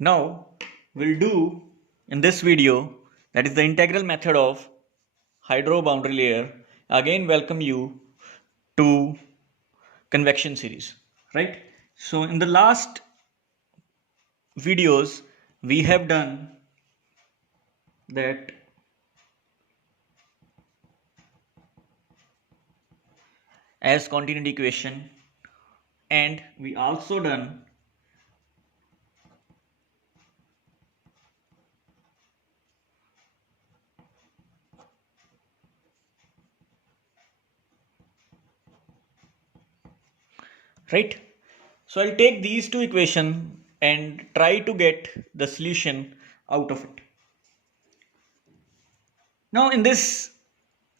Now we'll do in this video, that is the integral method of hydro boundary layer. Again welcome you to convection series, right? So in the last videos we have done that as continuity equation, and we also done right. So I'll take these two equations and try to get the solution out of it. Now in this,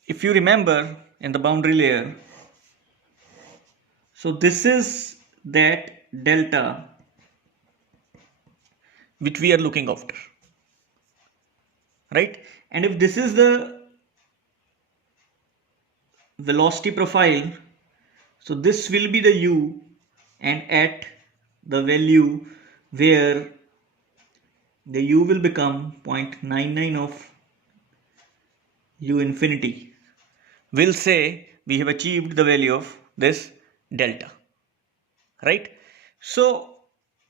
if you remember in the boundary layer, so this is that delta which we are looking after, right? And if this is the velocity profile, so this will be the u, and at the value where the u will become 0.99 of u infinity, we'll say we have achieved the value of this delta, right? So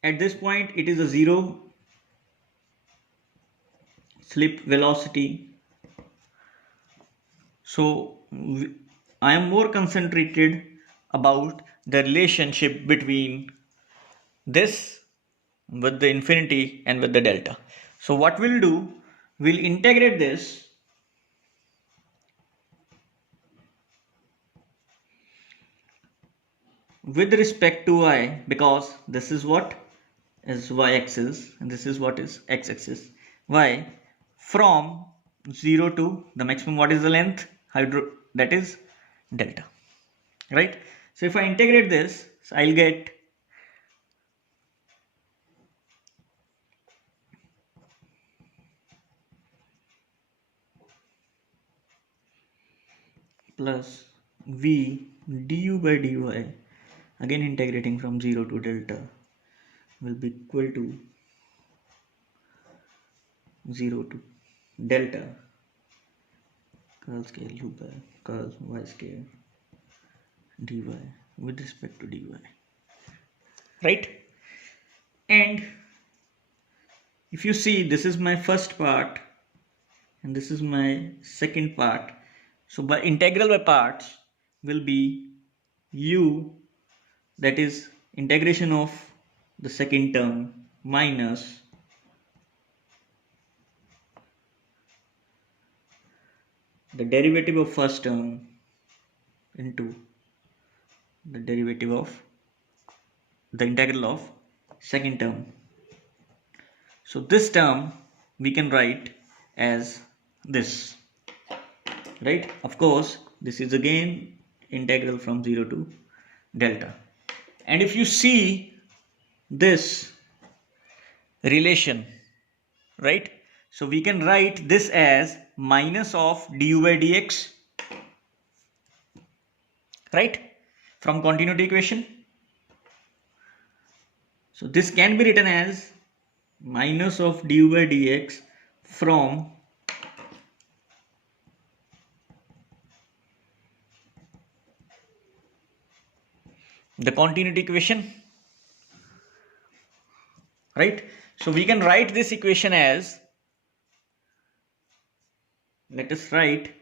at this point it is a zero slip velocity. So I am more concentrated about the relationship between this with the infinity and with the delta. So what we'll do, we'll integrate this with respect to y, because this is what is y-axis and this is what is x-axis, y, from 0 to the maximum. What is the length? Hydro, that is delta, right? So if I integrate this, so I'll get plus v du by dy, again integrating from 0 to delta, will be equal to 0 to delta curl square u by curl y square dy with respect to dy, right? And if you see, this is my first part and this is my second part. So by integral by parts will be u, that is integration of the second term, minus the derivative of first term into the derivative of the integral of second term. So this term we can write as this, right? Of course this is again integral from 0 to delta. And if you see this relation, right, so we can write this as minus of du by dx, right, from continuity equation. So this can be written as minus of du by dx from the continuity equation, right? So we can write this equation as, let us write,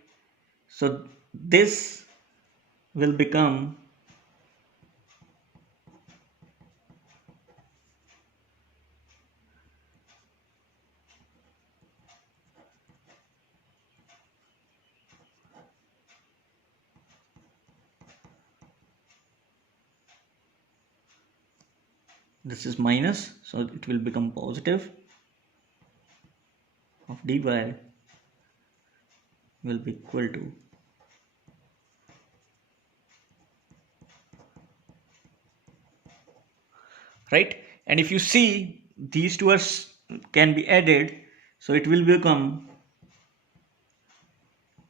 so this will become this is minus, so it will become positive of dy will be equal to right. And if you see, these two are can be added, so it will become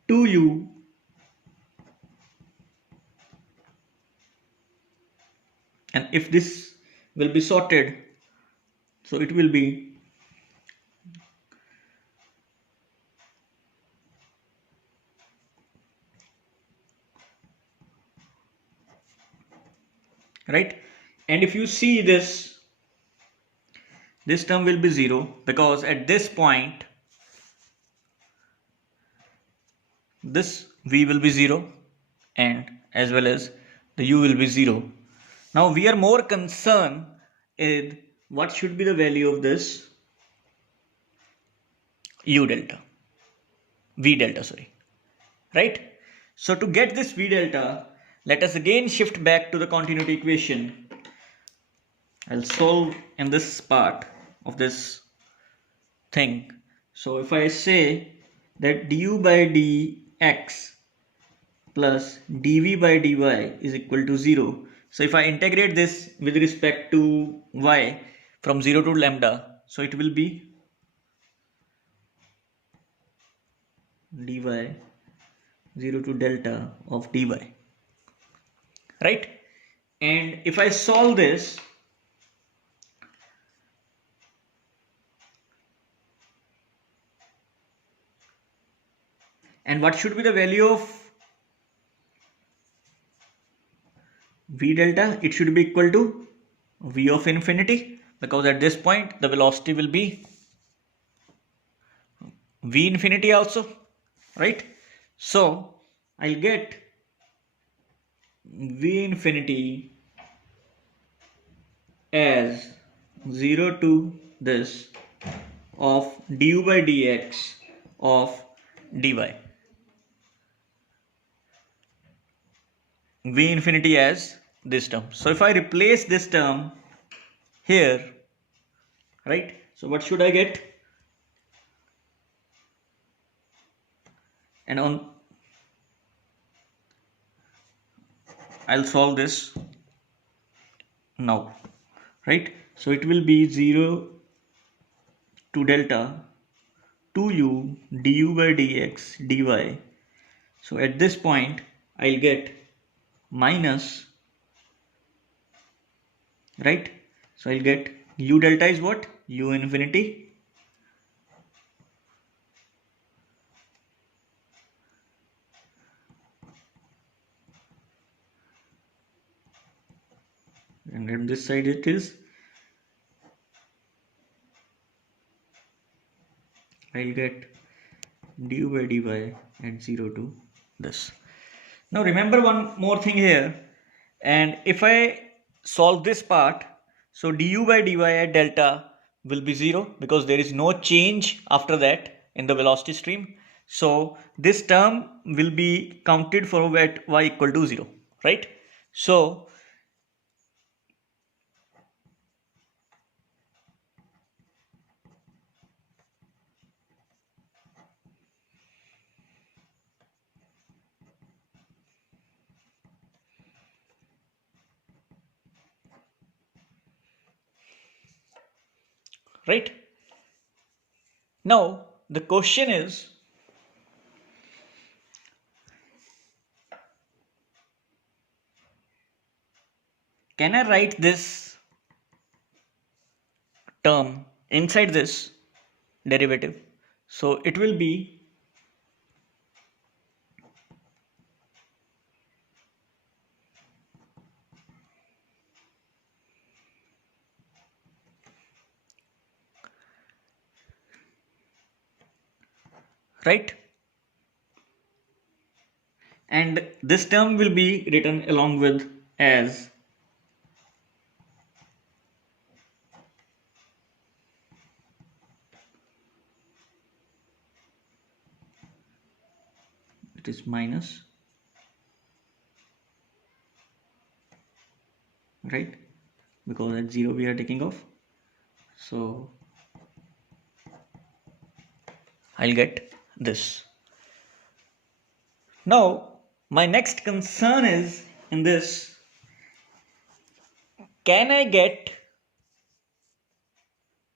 2u and if this will be sorted, So it will be right. And if you see this term will be 0 because at this point this v will be 0 and as well as the u will be 0. Now we are more concerned with what should be the value of this u delta, v delta, sorry, right? So to get this v delta, let us again shift back to the continuity equation. I'll solve in this part of this thing. So if I say that du by dx plus dv by dy is equal to 0. So if I integrate this with respect to y from 0 to lambda, so it will be dy 0 to delta of dy, right? And if I solve this, and what should be the value of v delta? It should be equal to v of infinity, because at this point the velocity will be v infinity also, right? So I'll get v infinity as 0 to this of du by dx of dy, v infinity as this term. So if I replace this term here, right, so what should I get? And on I'll solve this now, right? So it will be 0 to delta 2u du by dx dy. So at this point I'll get minus, right? So I'll get u delta is what? U infinity and at this side it is, I'll get du by dy at 0 to this. Now remember one more thing here, and if I solve this part, so du by dy at delta will be 0 because there is no change after that in the velocity stream. So this term will be counted for at y equal to 0, right? So right now the question is, can I write this term inside this derivative? So it will be right, and this term will be written along with as it is minus, right, because at 0 we are taking off. So I'll get this. Now my next concern is in this, can I get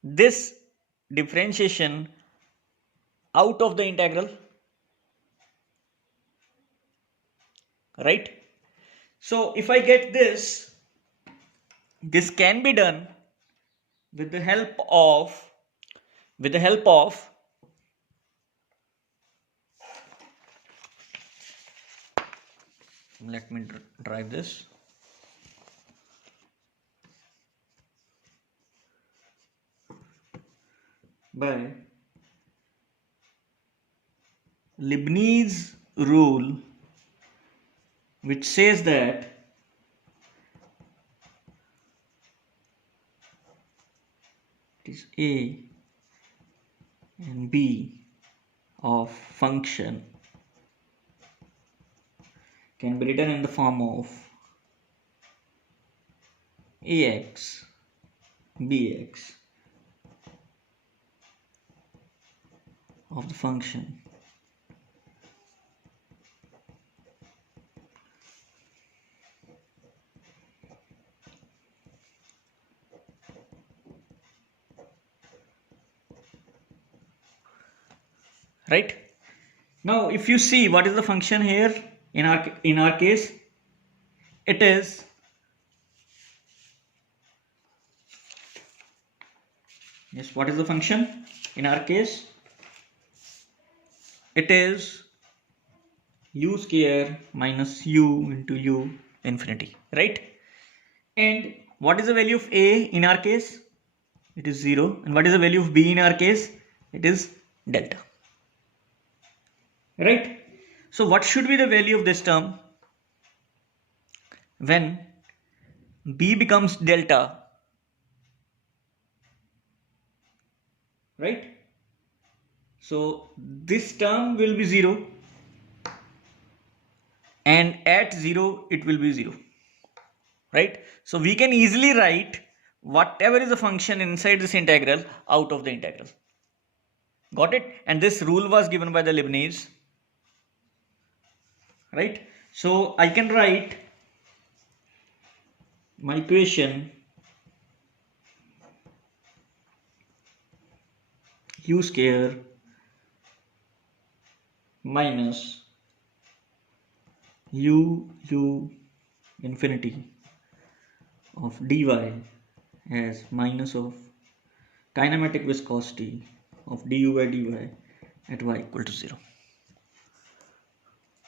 this differentiation out of the integral, right? So if I get this can be done with the help of with the help of let me drive this. By Leibniz rule, which says that it is a and b of function can be written in the form of ax bx of the function right. Now if you see what is the function here in our case, it is yes, what is the function in our case? It is u square minus u into u infinity, right? And what is the value of a in our case? It is 0. And what is the value of b in our case? It is delta, right? So what should be the value of this term when b becomes delta, right? So this term will be 0, and at 0 it will be 0, right? So we can easily write whatever is the function inside this integral out of the integral. Got it? And this rule was given by the Leibniz, right? So I can write my equation u square minus u infinity of dy as minus of kinematic viscosity of du by dy at y equal to 0,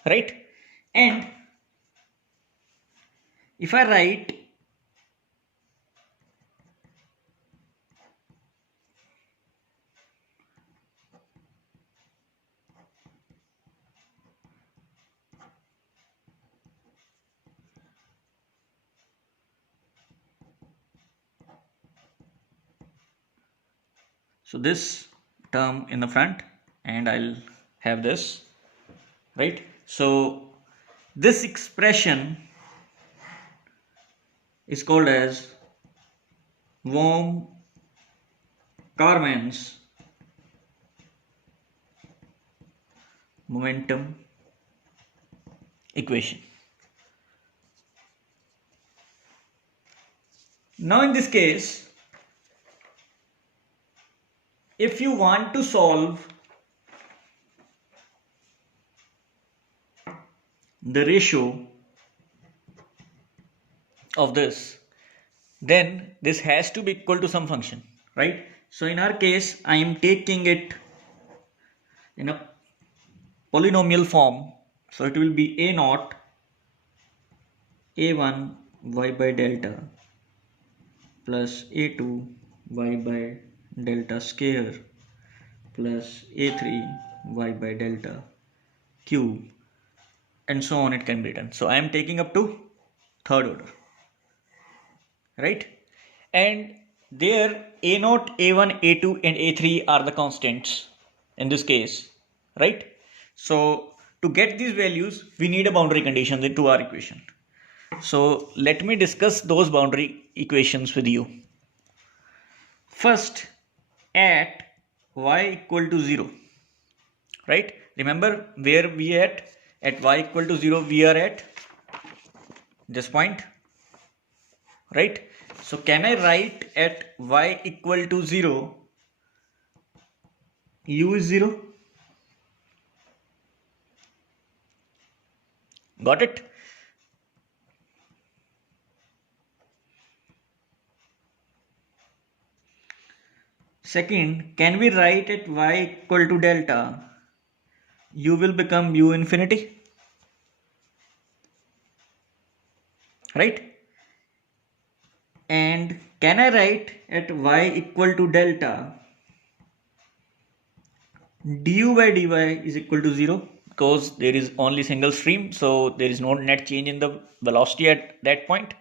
right? And if I write so this term in the front, and I'll have this, right? So this expression is called as von Karman's momentum equation. Now in this case, if you want to solve the ratio of this, then this has to be equal to some function, right? So in our case, I am taking it in a polynomial form, so it will be a naught a1 y by delta plus a2 y by delta square plus a3 y by delta cube, and so on it can be written. So I am taking up to third order, right? And there a0 a1 a2 and a3 are the constants in this case, right? So to get these values we need a boundary condition to our equation. So let me discuss those boundary equations with you. First, at y equal to 0, right? Remember where we at y equal to 0 we are at this point, right? So can I write at y equal to 0 u is 0? Got it? Second, can we write at y equal to delta, u will become u infinity, right? And can I write at y equal to delta du by dy is equal to 0, because there is only single stream, so there is no net change in the velocity at that point.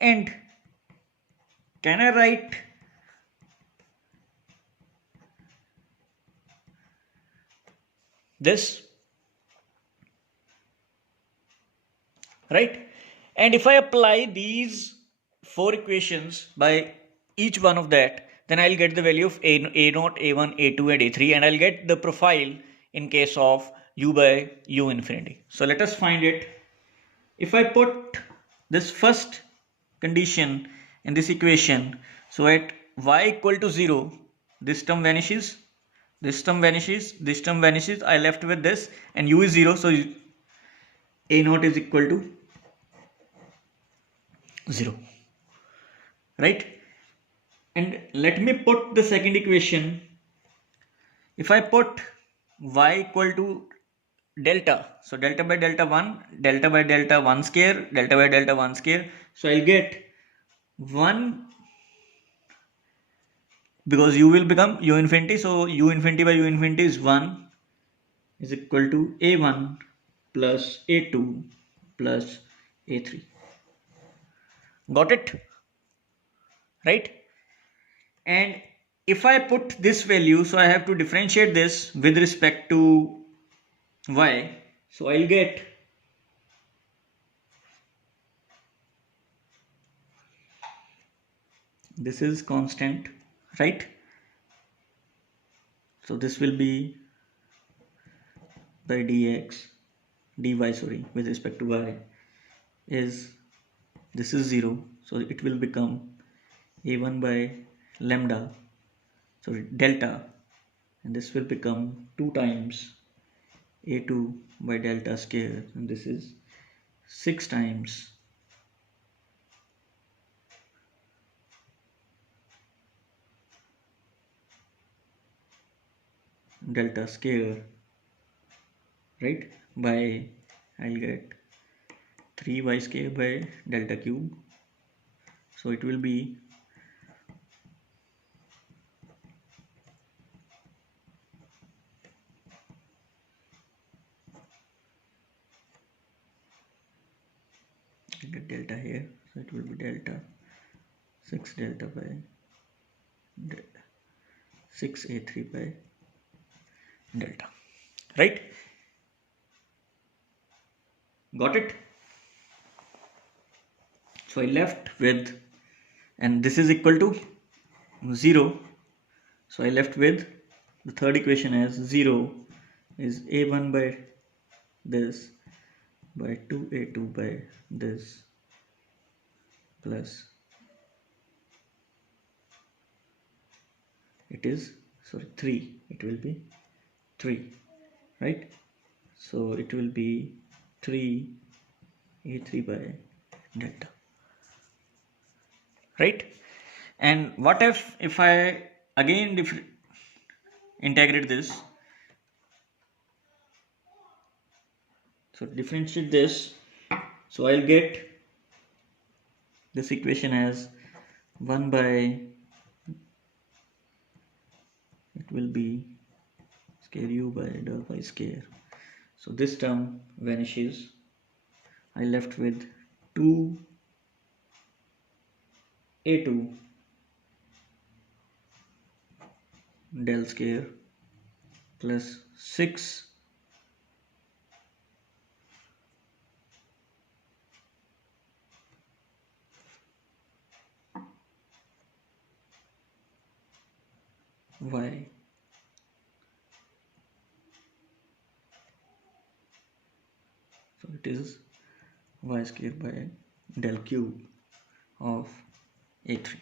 And can I write this, right? And if I apply these four equations by each one of that, then I'll get the value of a0, a1, a2 and a3, and I'll get the profile in case of u by u infinity. So let us find it. If I put this first condition in this equation, so at y equal to 0, this term vanishes, this term vanishes, this term vanishes, I left with this, and u is 0, so a0 is equal to 0, right? And let me put the second equation. If I put y equal to delta, so delta by delta 1, delta by delta 1 square, delta by delta 1 square, so I'll get 1, because u will become u infinity, so u infinity by u infinity is 1 is equal to a1 plus a2 plus a3. Got it? Right? And if I put this value, so I have to differentiate this with respect to y, so I'll get this is constant, right? So this will be by dx dy, sorry, with respect to y is, this is 0, so it will become a1 by lambda, sorry, delta, and this will become 2 times a2 by delta square, and this is 6 times delta square, right? By, I'll get 3y square by delta cube, so it will be get delta here, so it will be delta 6 delta by 6a3 by delta, right? Got it? So I left with, and this is equal to 0, so I left with the third equation as 0 is a1 by this by 2a2 by this plus, it is, sorry, 3, it will be 3, right? So it will be 3a3 by delta, right? And what if I again integrate this, so differentiate this, so I'll get this equation as 1 by, it will be square u by del y square, so this term vanishes, I left with 2a2 del square plus 6 y, so it is y square by del cube of a3,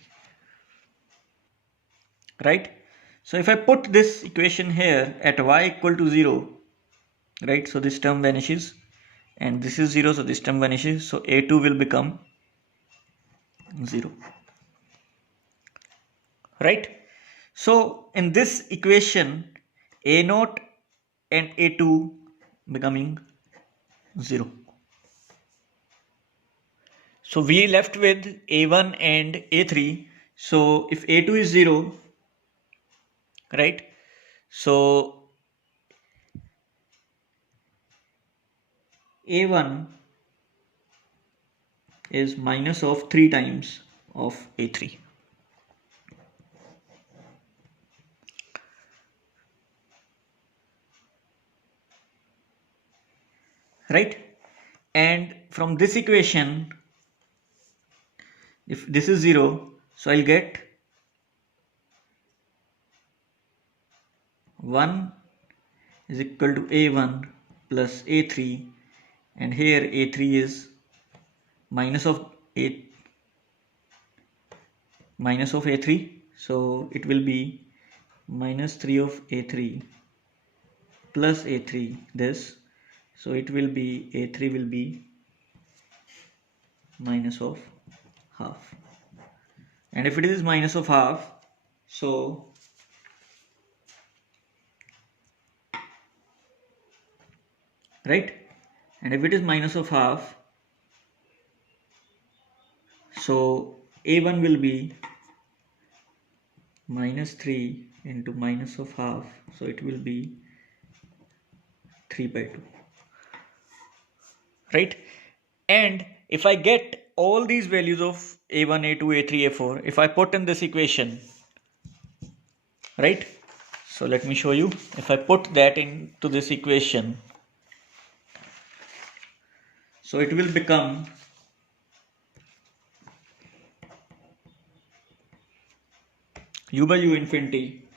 right? So if I put this equation here at y equal to 0, right, so this term vanishes, and this is 0, so this term vanishes, so a2 will become 0, right? So in this equation, a0 and a2 becoming 0. So we left with a1 and a3. So if a2 is 0, right? So a1 is minus of 3 times of a3. Right? And from this equation, if this is 0, so I'll get 1 is equal to a1 plus a3, and here a3 is minus of a minus of a3, so it will be minus 3 of a3 plus a3 this, so it will be a3 will be minus of half, and if it is minus of half, so right, and if it is minus of half, so a1 will be minus 3 into minus of half, so it will be 3 by 2, right? And if I get all these values of a1, a2, a3, a4, if I put in this equation, right? So let me show you. If I put that into this equation, so it will become u by u infinity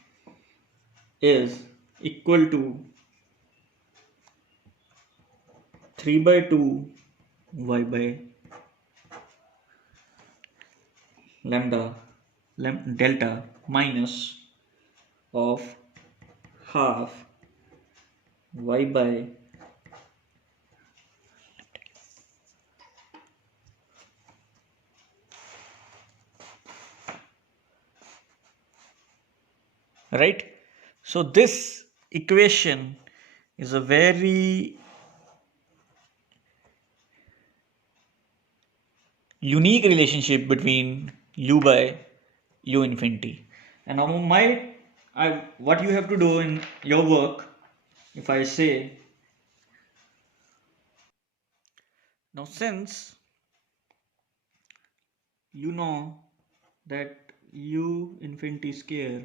is equal to 3 by 2 y by lambda delta minus of half y by right. So this equation is a very unique relationship between u by u infinity. And now what you have to do in your work, if I say, now since you know that u infinity square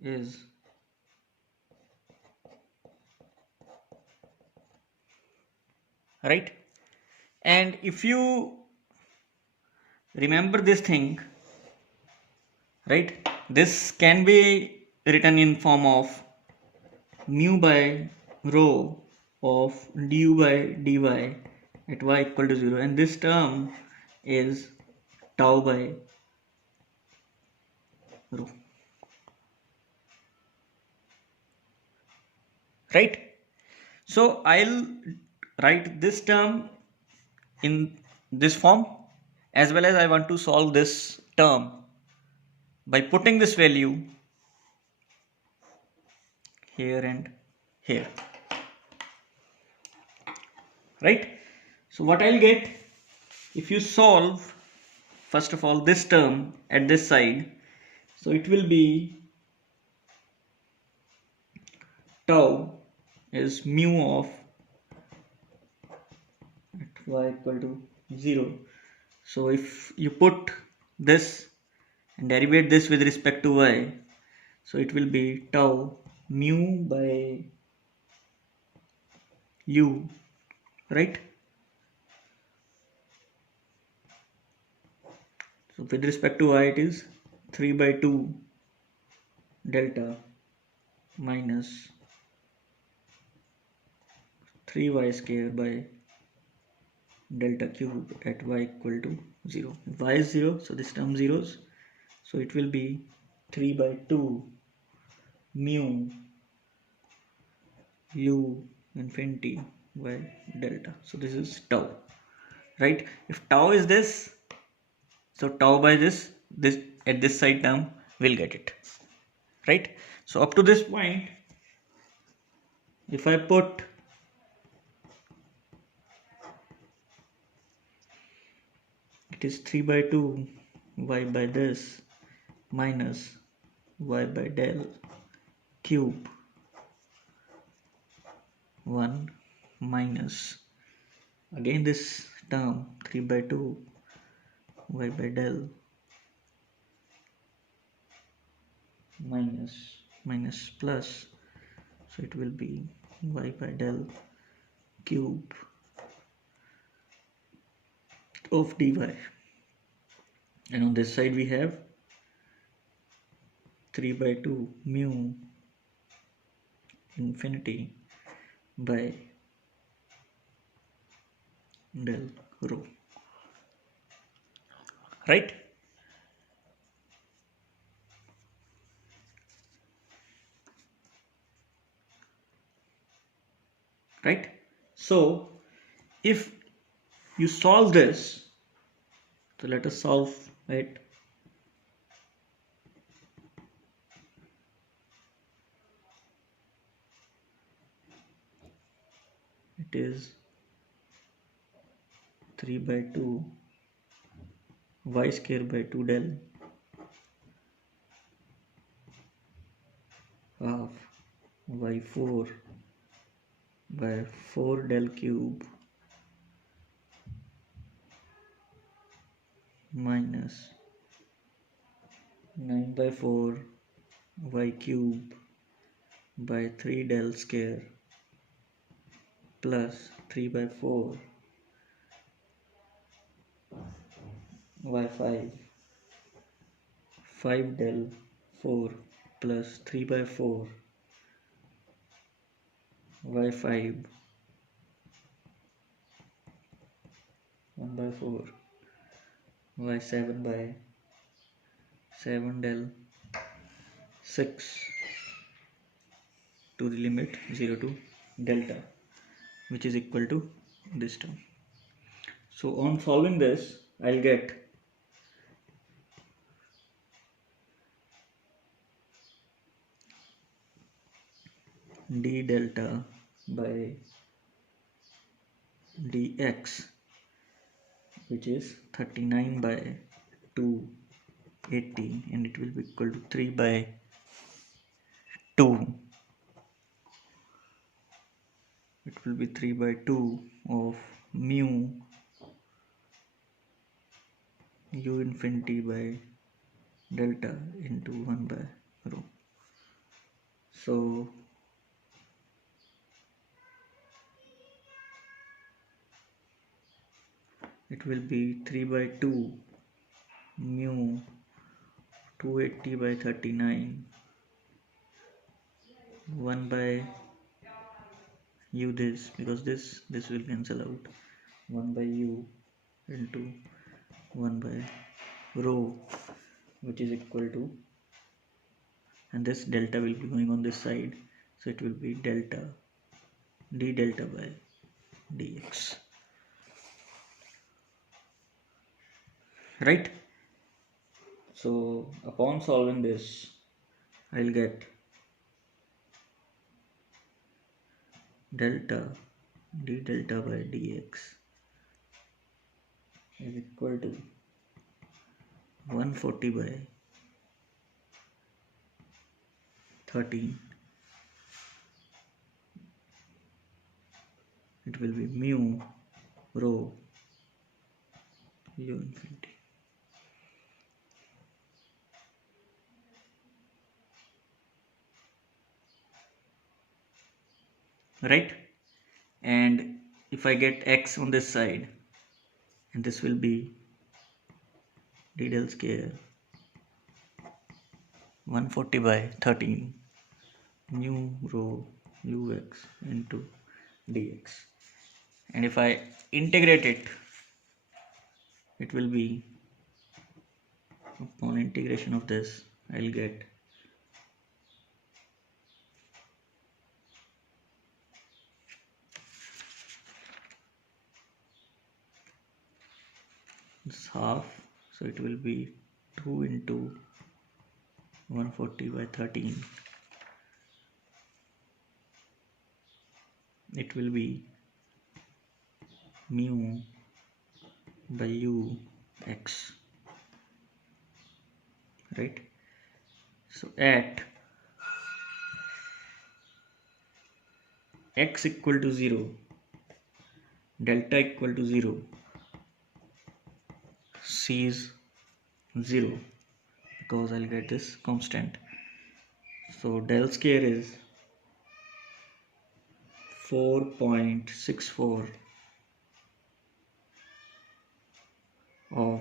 is right, and if you remember this thing, right, this can be written in form of mu by rho of du by dy at y equal to 0, and this term is tau by rho, right? So I'll write this term in this form, as well as I want to solve this term by putting this value here and here, right? So what I'll get, if you solve first of all this term at this side, so it will be tau is mu of at y equal to 0. So if you put this and derivate this with respect to y, so it will be tau mu by u, right? So with respect to y, it is 3 by 2 delta minus 3y square by delta cube at y equal to 0. Y is 0, so this term zeros, so it will be 3 by 2 mu u infinity by delta. So this is tau, right? If tau is this, so tau by this at this side term we'll get it, right? So up to this point, if I put it is 3 by 2 y by this minus y by del cube 1 minus again this term 3 by 2 y by del minus plus, so it will be y by del cube of dy, and on this side we have 3 by 2 mu infinity by del rho, right? Right? So if you solve this, so let us solve it. It is 3 by 2 y square by 2 del half y4 by 4 del cube minus 9 by 4 y cube by 3 del square plus 3 by 4 y5 5 del 4 plus 3 by 4 y5 1 by 4 y7 by 7 del 6 to the limit 0 to delta, which is equal to this term. So on solving this, I'll get d delta by dx, which is 39 by 280, and it will be equal to 3 by 2. It will be 3 by 2 of mu u infinity by delta into 1 by rho. So it will be 3 by 2 mu 280 by 39 1 by u this, because this will cancel out, 1 by u into 1 by rho, which is equal to, and this delta will be going on this side, so it will be delta d delta by dx, right? So upon solving this, I'll get delta d delta by dx is equal to 140 by 13. It will be mu rho u infinity. Right? And if I get x on this side, and this will be d del square 140 by 13 mu rho ux into dx, and if I integrate it, it will be, upon integration of this, I'll get this half, so it will be 2 into 140 by 13. It will be mu by u x, right? So at x equal to 0, delta equal to 0, c is 0, because I'll get this constant. So del square is 4.64 of,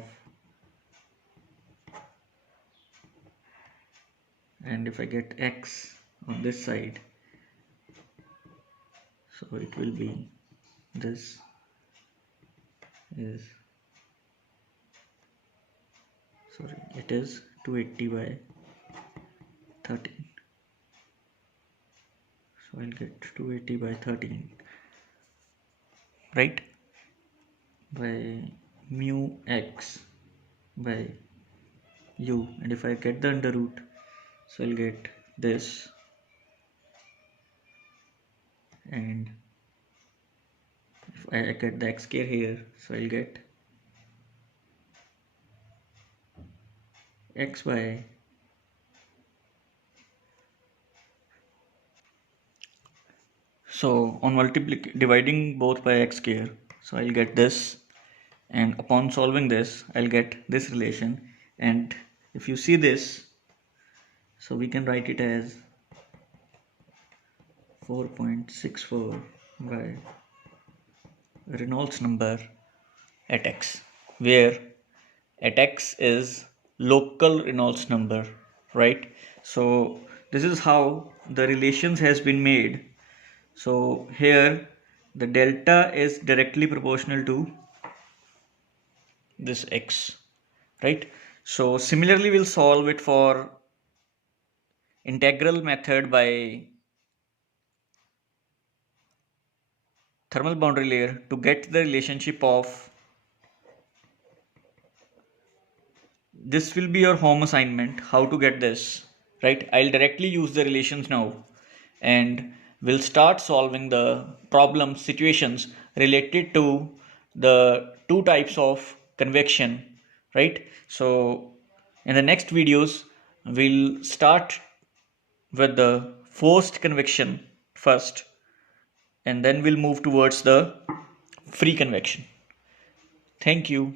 and if I get x on this side, so it will be, this is, sorry, it is 280 by 13. So I'll get 280 by 13, right, by mu x by u, and if I get the under root, so I'll get this, and if I get the x square here, so I'll get x by, so on dividing both by x square, so I'll get this, and upon solving this I'll get this relation, and if you see this, so we can write it as 4.64 by Reynolds number at x, where at x is local Reynolds number, right? So this is how the relations has been made. So here the delta is directly proportional to this x, right? So similarly we'll solve it for integral method by thermal boundary layer to get the relationship of, this will be your home assignment, how to get this, right? I'll directly use the relations now, and we'll start solving the problem situations related to the two types of convection, right? So in the next videos we'll start with the forced convection first, and then we'll move towards the free convection. Thank you.